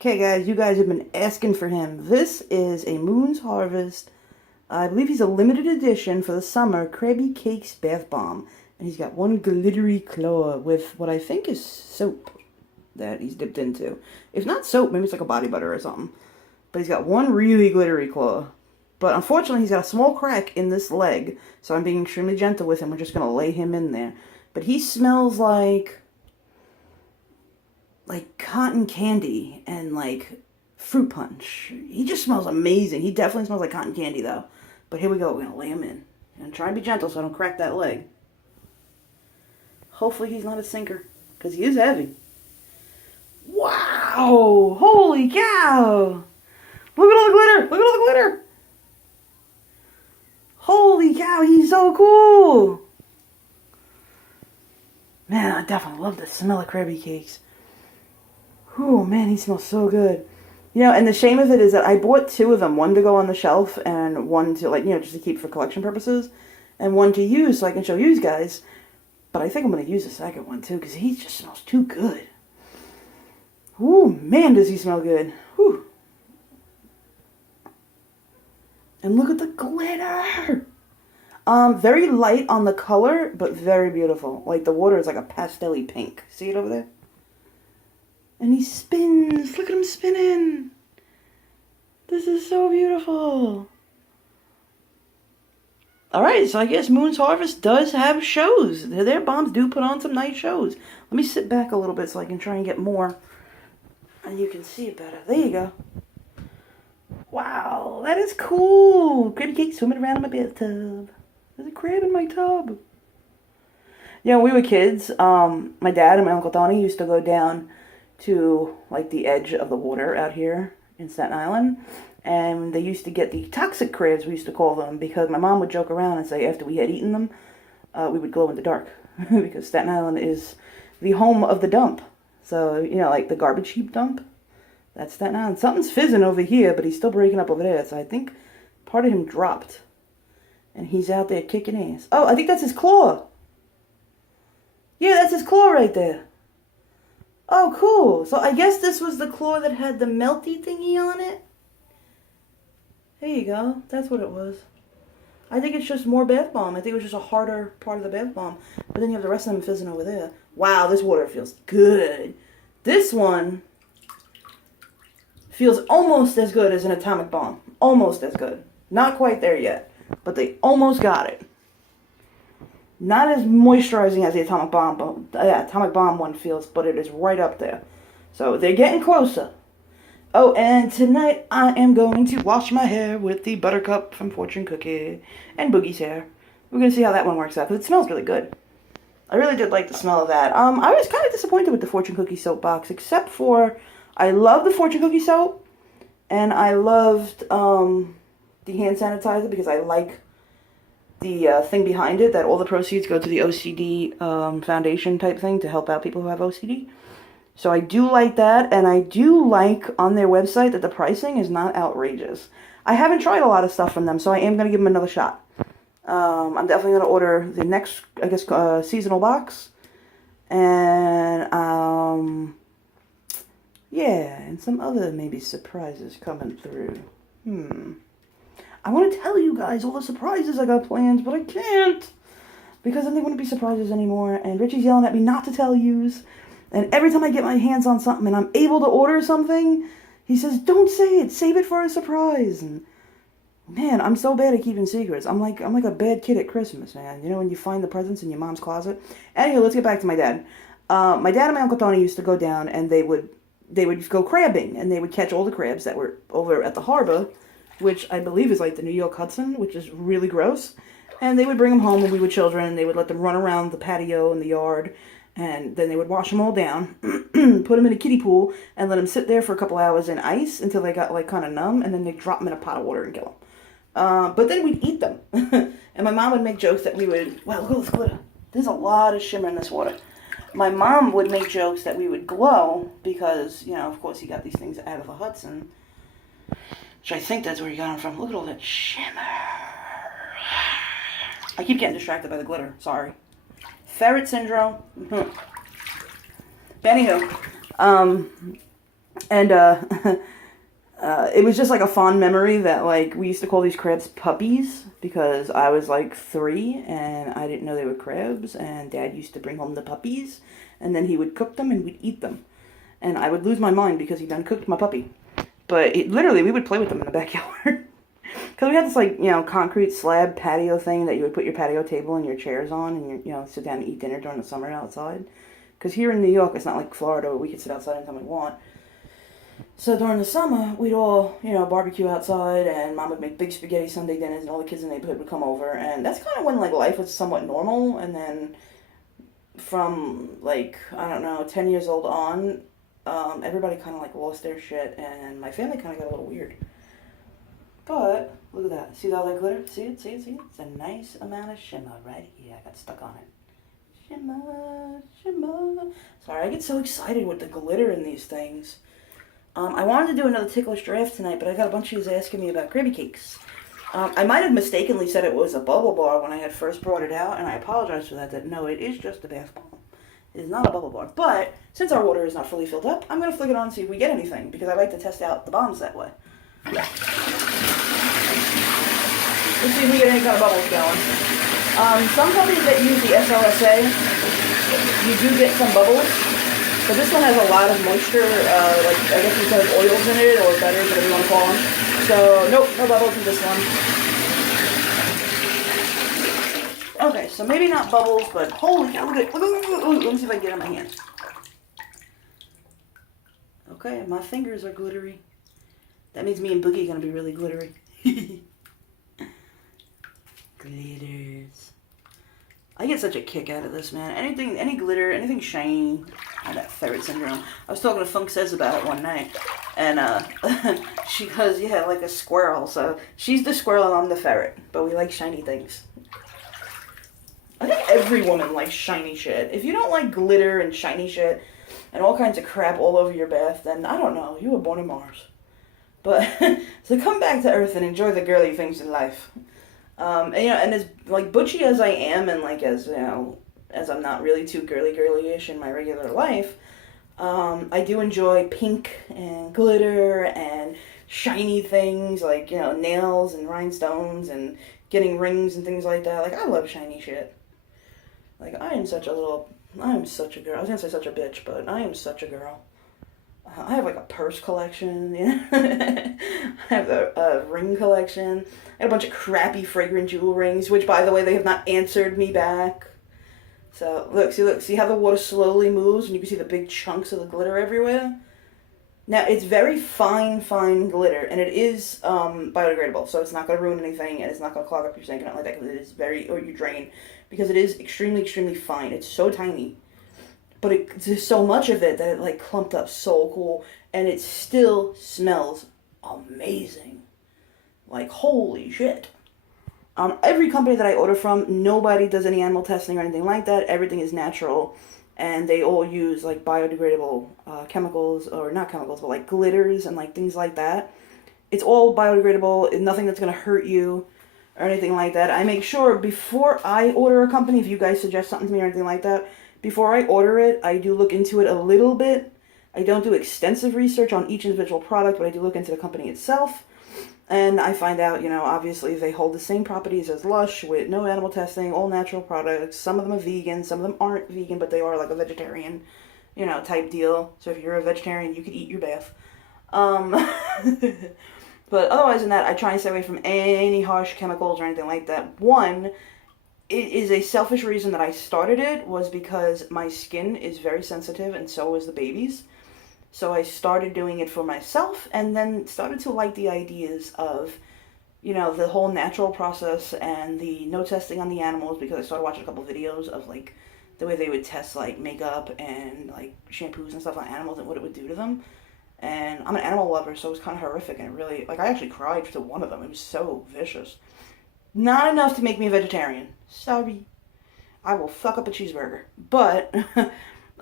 Okay, guys, you guys have been asking for him. This is a Moon's Harvest. I believe he's a limited edition for the summer CRABBY Cakes bath bomb. And he's got one glittery claw with what I think is soap that he's dipped into. If not soap, maybe it's like a body butter or something. But he's got one really glittery claw. But unfortunately, he's got a small crack in this leg. So I'm being extremely gentle with him. We're just going to lay him in there. But he smells like cotton candy and like fruit punch. He just smells amazing. He definitely smells like cotton candy though. But here we go. We're going to lay him in. And try and be gentle so I don't crack that leg. Hopefully he's not a sinker. Because he is heavy. Wow! Holy cow! Look at all the glitter! Look at all the glitter! Holy cow, he's so cool! Man, I definitely love the smell of CRABBY Cakes. Oh man, he smells so good. You know, and the shame of it is that I bought two of them. One to go on the shelf and one to, like, you know, just to keep for collection purposes. And one to use so I can show you guys. But I think I'm going to use the second one too because he just smells too good. Ooh, man, does he smell good. Whew. And look at the glitter. Very light on the color, but very beautiful. Like, the water is like a pastel-y pink. See it over there? And he spins. Look at him spinning. This is so beautiful. Alright, so I guess Moon's Harvest does have shows. Their bombs do put on some nice shows. Let me sit back a little bit so I can try and get more. And you can see it better. There you go. Wow, that is cool. CRABBY Cake swimming around in my bathtub. There's a crab in my tub. You know, when we were kids, my dad and my Uncle Donnie used to go down to, like, the edge of the water out here in Staten Island. And they used to get the toxic crabs, we used to call them, because my mom would joke around and say after we had eaten them, we would glow in the dark. Because Staten Island is the home of the dump. So, you know, like the garbage heap dump. That's Staten Island. Something's fizzing over here, but he's still breaking up over there. So I think part of him dropped. And he's out there kicking ass. Oh, I think that's his claw. Yeah, that's his claw right there. Oh, cool. So I guess this was the claw that had the melty thingy on it. There you go. That's what it was. I think it's just more bath bomb. I think it was just a harder part of the bath bomb. But then you have the rest of them fizzing over there. Wow, this water feels good. This one feels almost as good as an atomic bomb. Almost as good. Not quite there yet. But they almost got it. Not as moisturizing as the atomic bomb. But, yeah, atomic bomb one feels, but it is right up there. So they're getting closer. Oh, and tonight I am going to wash my hair with the Buttercup from Fortune Cookie and Boogie's hair. We're going to see how that one works out, because it smells really good. I really did like the smell of that. I was kind of disappointed with the Fortune Cookie soap box, except for I love the Fortune Cookie soap, and I loved the hand sanitizer because I like the thing behind it, that all the proceeds go to the OCD foundation type thing to help out people who have OCD. So I do like that, and I do like on their website that the pricing is not outrageous. I haven't tried a lot of stuff from them, so I am going to give them another shot. I'm definitely going to order the next, I guess, seasonal box. And, yeah, and some other maybe surprises coming through. I want to tell you guys all the surprises I got planned, but I can't. Because then they wouldn't be surprises anymore, and Richie's yelling at me not to tell yous. And every time I get my hands on something and I'm able to order something, he says, don't say it, save it for a surprise. And man, I'm so bad at keeping secrets. I'm like a bad kid at Christmas, man. You know, when you find the presents in your mom's closet. Anyway, let's get back to my dad. My dad and my Uncle Tony used to go down and they would go crabbing, and they would catch all the crabs that were over at the harbor, which I believe is like the New York Hudson, which is really gross. And they would bring them home when we were children. They would let them run around the patio and the yard. And then they would wash them all down, put them in a kiddie pool, and let them sit there for a couple hours in ice until they got, like, kind of numb, and then they'd drop them in a pot of water and kill them. But then we'd eat them. And my mom would make jokes that we would, wow, look at this glitter. There's a lot of shimmer in this water. My mom would make jokes that we would glow because, you know, of course, he got these things out of the Hudson. Which I think that's where he got them from. Look at all that shimmer. I keep getting distracted by the glitter. Sorry. Ferret syndrome. Anywho, And it was just like a fond memory that like we used to call these crabs puppies because I was like 3 and I didn't know they were crabs, and Dad used to bring home the puppies and then he would cook them and we'd eat them. And I would lose my mind because he done cooked my puppy. But literally, we would play with them in the backyard. Because we had this, like, you know, concrete slab patio thing that you would put your patio table and your chairs on and, you know, sit down and eat dinner during the summer outside. Because here in New York, it's not like Florida where we could sit outside anytime we want. So during the summer, we'd all, you know, barbecue outside, and Mom would make big spaghetti Sunday dinners, and all the kids in the neighborhood would come over. And that's kind of when, like, life was somewhat normal. And then from, like, I don't know, 10 years old on, everybody kind of like lost their shit, and my family kind of got a little weird. But look at that. See all that glitter? See it? See it? See it? It's a nice amount of shimmer right here. I got stuck on it. Shimmer, shimmer. Sorry, I get so excited with the glitter in these things. I wanted to do another ticklish draft tonight, but I got a bunch of you asking me about CRABBY Cakes. I might have mistakenly said it was a bubble bar when I had first brought it out, and I apologize for that. That no, it is just a bath bomb. It is not a bubble bar. But since our water is not fully filled up, I'm going to flick it on and see if we get anything, because I like to test out the bombs that way. Let's see if we get any kind of bubbles going. Some companies that use the SLSA, you do get some bubbles, but this one has a lot of moisture, like I guess because oils in it, or butters, whatever you want to call them. So, nope, no bubbles in this one. Okay, so maybe not bubbles, but holy cow, look at, let me see if I can get it in my hand. Okay, my fingers are glittery. That means me and Boogie are going to be really glittery. Glitters. I get such a kick out of this, man. Any glitter, anything shiny. I got ferret syndrome. I was talking to Funk Says about it one night. And she goes, yeah, like a squirrel. So she's the squirrel and I'm the ferret. But we like shiny things. I think every woman likes shiny shit. If you don't like glitter and shiny shit and all kinds of crap all over your bath, then I don't know. You were born in Mars. But, so come back to Earth and enjoy the girly things in life. And, you know, and as, like, butchy as I am, and, like, as, you know, as I'm not really too girly-ish in my regular life, I do enjoy pink and glitter and shiny things, like, you know, nails and rhinestones and getting rings and things like that. Like, I love shiny shit. Like, I am such a girl. I was gonna say such a bitch, but I am such a girl. I have like a purse collection, you know? I have a ring collection. I have a bunch of crappy fragrant jewel rings, which, by the way, they have not answered me back. So, look, see how the water slowly moves and you can see the big chunks of the glitter everywhere? Now, it's very fine glitter, and it is biodegradable, so it's not going to ruin anything, and it's not going to clog up your sink and nothing like that, because it is or your drain, because it is extremely, extremely fine. It's so tiny. But there's so much of it that it, like, clumped up so cool. And it still smells amazing. Like, holy shit. Every company that I order from, nobody does any animal testing or anything like that. Everything is natural. And they all use, like, biodegradable chemicals. Or not chemicals, but, like, glitters and, like, things like that. It's all biodegradable. Nothing that's going to hurt you or anything like that. I make sure before I order a company, if you guys suggest something to me or anything like that, before I order it, I do look into it a little bit. I don't do extensive research on each individual product, but I do look into the company itself. And I find out, you know, obviously they hold the same properties as Lush with no animal testing, all natural products. Some of them are vegan, some of them aren't vegan, but they are like a vegetarian, you know, type deal. So if you're a vegetarian, you could eat your bath. But otherwise than that, I try and stay away from any harsh chemicals or anything like that. One, it is a selfish reason that I started it was because my skin is very sensitive and so is the baby's. So I started doing it for myself and then started to like the ideas of, you know, the whole natural process and the no testing on the animals, because I started watching a couple videos of like the way they would test like makeup and like shampoos and stuff on animals and what it would do to them. And I'm an animal lover, so it was kind of horrific, and it really, like, I actually cried to one of them. It was so vicious. Not enough to make me a vegetarian. Sorry. I will fuck up a cheeseburger. But,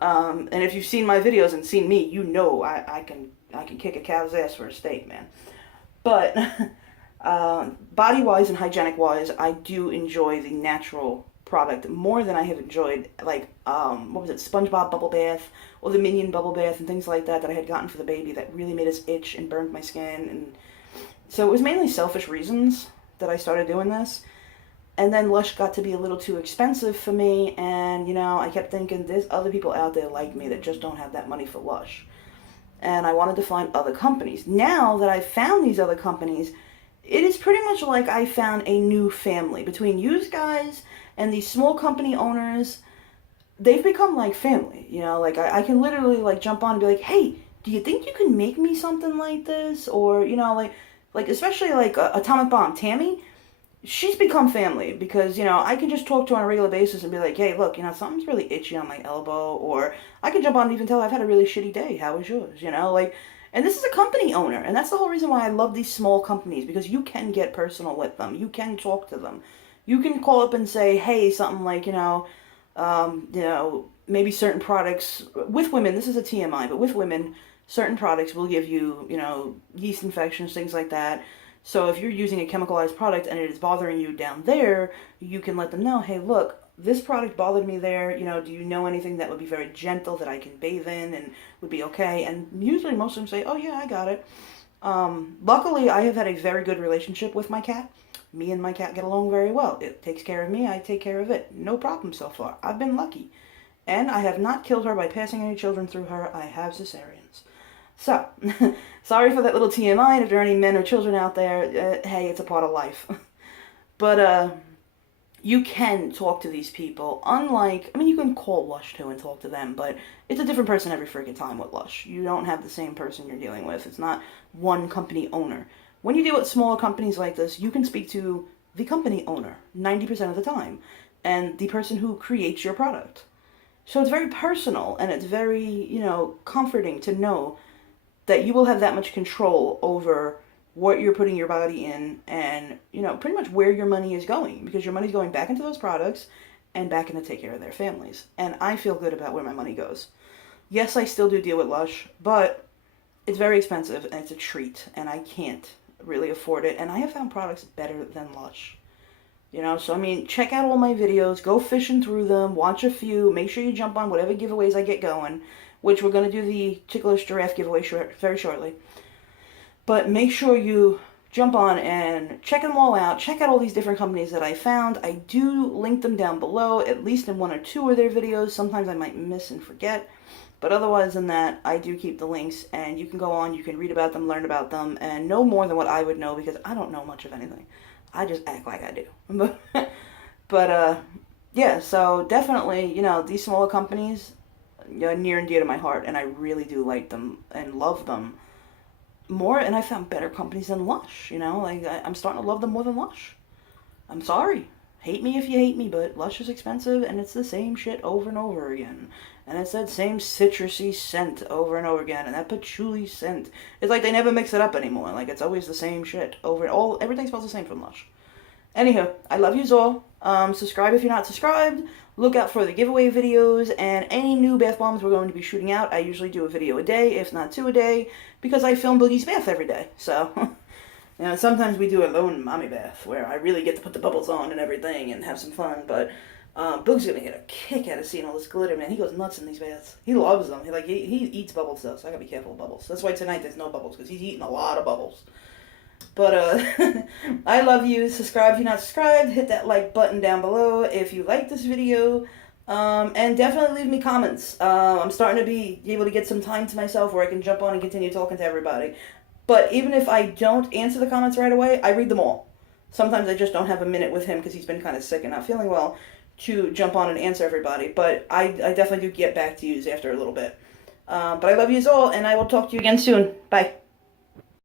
and if you've seen my videos and seen me, you know I can kick a cow's ass for a steak, man. But, body-wise and hygienic-wise, I do enjoy the natural product more than I have enjoyed, like, what was it, SpongeBob Bubble Bath, or the Minion Bubble Bath, and things like that I had gotten for the baby that really made us itch and burned my skin. And so it was mainly selfish reasons that I started doing this. And then Lush got to be a little too expensive for me, and, you know, I kept thinking, there's other people out there like me that just don't have that money for Lush. And I wanted to find other companies. Now that I've found these other companies, it is pretty much like I found a new family. Between you guys and these small company owners, they've become like family. You know, like I can literally like jump on and be like, hey, do you think you can make me something like this? Or, you know, like especially like Atomic Bomb, Tammy, she's become family because, you know, I can just talk to her on a regular basis and be like, hey, look, you know, something's really itchy on my elbow. Or I can jump on and even tell her I've had a really shitty day. How was yours? You know, like, and this is a company owner. And that's the whole reason why I love these small companies, because you can get personal with them. You can talk to them. You can call up and say, hey, something like, you know, maybe certain products with women, this is a TMI, but with women, certain products will give you, you know, yeast infections, things like that. So if you're using a chemicalized product and it is bothering you down there, you can let them know, hey, look, this product bothered me there. You know, do you know anything that would be very gentle that I can bathe in and would be okay? And usually most of them say, oh, yeah, I got it. Luckily, I have had a very good relationship with my cat. Me and my cat get along very well. It takes care of me. I take care of it. No problem so far. I've been lucky. And I have not killed her by passing any children through her. I have cesareans. So, sorry for that little TMI. If there are any men or children out there, hey, it's a part of life. But, you can talk to these people. Unlike, I mean, you can call Lush too and talk to them, but it's a different person every freaking time with Lush. You don't have the same person you're dealing with. It's not one company owner. When you deal with smaller companies like this, you can speak to the company owner 90% of the time, and the person who creates your product. So it's very personal, and it's very, you know, comforting to know that you will have that much control over what you're putting your body in and, you know, pretty much where your money is going, because your money's going back into those products and back in to take care of their families. And I feel good about where my money goes. Yes, I still do deal with Lush, but it's very expensive and it's a treat, and I can't really afford it. And I have found products better than Lush. You know, so I mean, check out all my videos, go fishing through them, watch a few, make sure you jump on whatever giveaways I get going, which we're going to do the Ticklish Giraffe giveaway very shortly. But make sure you jump on and check them all out. Check out all these different companies that I found. I do link them down below, at least in one or two of their videos. Sometimes I might miss and forget. But otherwise than that, I do keep the links, and you can go on, you can read about them, learn about them, and know more than what I would know, because I don't know much of anything. I just act like I do. But yeah, so definitely, you know, these smaller companies are near and dear to my heart, and I really do like them and love them more, and I found better companies than Lush, you know, like, I'm starting to love them more than Lush. I'm sorry. Hate me if you hate me, but Lush is expensive, and it's the same shit over and over again. And it's that same citrusy scent over and over again, and that patchouli scent. It's like they never mix it up anymore. Like, it's always the same shit over and all. Everything smells the same from Lush. Anywho, I love yous all. Subscribe if you're not subscribed. Look out for the giveaway videos and any new bath bombs we're going to be shooting out. I usually do a video a day, if not two a day, because I film Boogie's bath every day. So, you know, sometimes we do a lone mommy bath where I really get to put the bubbles on and everything and have some fun. But Boogie's gonna get a kick out of seeing all this glitter, man. He goes nuts in these baths. He loves them. He eats bubbles though, so I gotta be careful with bubbles. That's why tonight there's no bubbles, because he's eating a lot of bubbles. But, I love you. Subscribe if you're not subscribed. Hit that like button down below if you like this video. And definitely leave me comments. I'm starting to be able to get some time to myself where I can jump on and continue talking to everybody. But even if I don't answer the comments right away, I read them all. Sometimes I just don't have a minute with him because he's been kind of sick and not feeling well to jump on and answer everybody. But I definitely do get back to you after a little bit. But I love you all, and I will talk to you again soon. Bye.